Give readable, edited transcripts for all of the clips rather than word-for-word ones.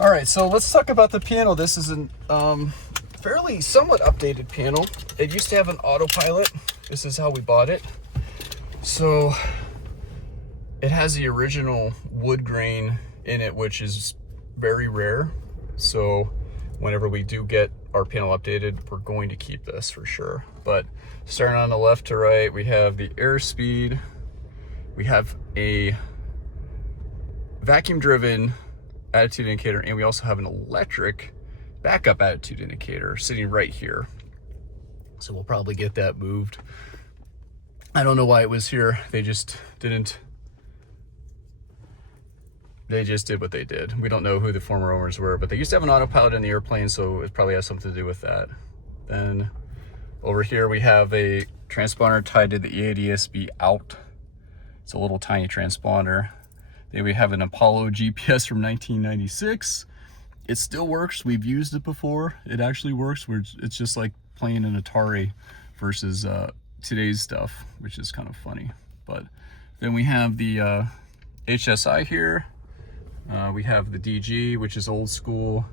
All right, so let's talk about the piano. This is an fairly somewhat updated panel. It used to have an autopilot. This is how we bought it. So it has the original wood grain in it, which is very rare. So whenever we do get our panel updated, we're going to keep this for sure. But starting on the left to right, we have the airspeed. We have a vacuum driven attitude indicator, and we also have an electric backup attitude indicator sitting right here. So we'll probably get that moved. I don't know why it was here. They just didn't. They just did what they did. We don't know who the former owners were, but they used to have an autopilot in the airplane, so it probably has something to do with that. Then over here we have a transponder tied to the ADSB out. It's a little tiny transponder. Then we have an Apollo GPS from 1996. It still works. We've used it before. It actually works. It's just like playing an Atari versus today's stuff, which is kind of funny. But then we have the HSI here. We have the DG, which is old school.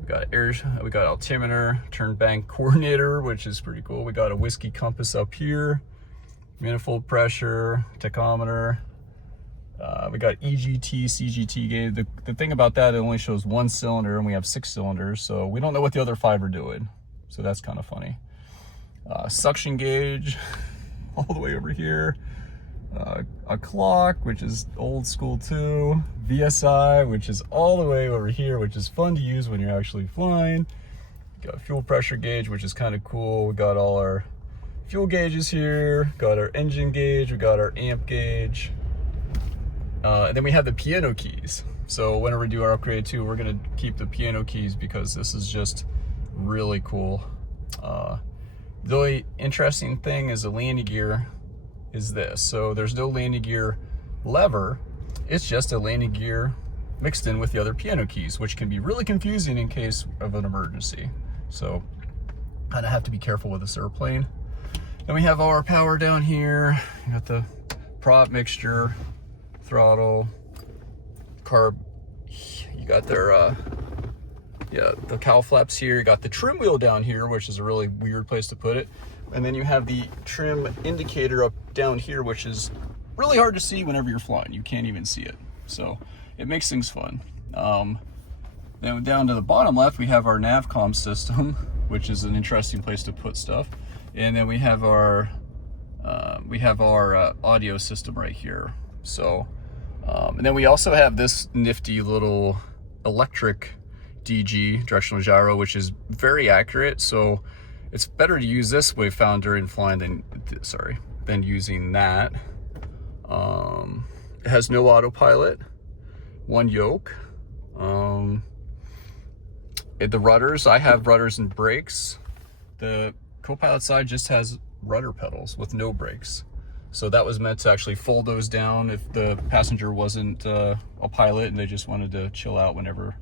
We got altimeter, turn bank coordinator, which is pretty cool. We got a whiskey compass up here, manifold pressure, tachometer. We got EGT, CGT gauge. The thing about that, it only shows one cylinder, and we have 6 cylinders, so we don't know what the other 5 are doing. So that's kind of funny. Suction gauge all the way over here. A clock, which is old school too. VSI, which is all the way over here, which is fun to use when you're actually flying. Got a fuel pressure gauge, which is kind of cool. We got all our fuel gauges here. Got our engine gauge. We got our amp gauge. And then we have the piano keys. So whenever we do our upgrade too, we're gonna keep the piano keys because this is just really cool. The only interesting thing is the landing gear is this. So there's no landing gear lever. It's just a landing gear mixed in with the other piano keys, which can be really confusing in case of an emergency. So kind of have to be careful with this airplane. Then we have all our power down here. You got the prop mixture, throttle, carb. You got their the cowl flaps here. You got the trim wheel down here, which is a really weird place to put it. And then you have the trim indicator up down here, which is really hard to see whenever you're flying. You can't even see it. So it makes things fun. Then down to the bottom left, we have our navcom system, which is an interesting place to put stuff. And then we have our audio system right here. So, and then we also have this nifty little electric DG, directional gyro, which is very accurate. So it's better to use this wavefounder in flying than using that. It has no autopilot, one yoke. The rudders, I have rudders and brakes. The co-pilot side just has rudder pedals with no brakes. So that was meant to actually fold those down if the passenger wasn't a pilot and they just wanted to chill out whenever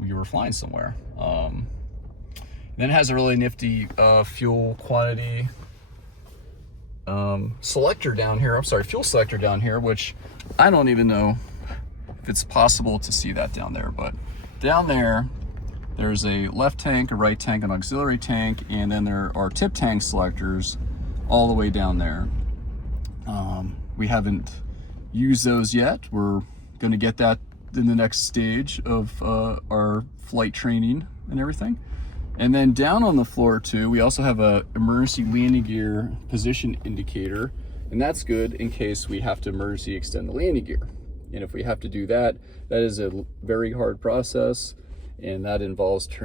you were flying somewhere. Then it has a really nifty fuel quantity selector down here. I'm sorry, fuel selector down here, which I don't even know if it's possible to see that down there. But down there, there's a left tank, a right tank, an auxiliary tank, and then there are tip tank selectors all the way down there. We haven't used those yet. We're going to get that in the next stage of our flight training and everything. And then down on the floor too, we also have a emergency landing gear position indicator, and that's good in case we have to emergency extend the landing gear. And if we have to do that, that is a very hard process, and that involves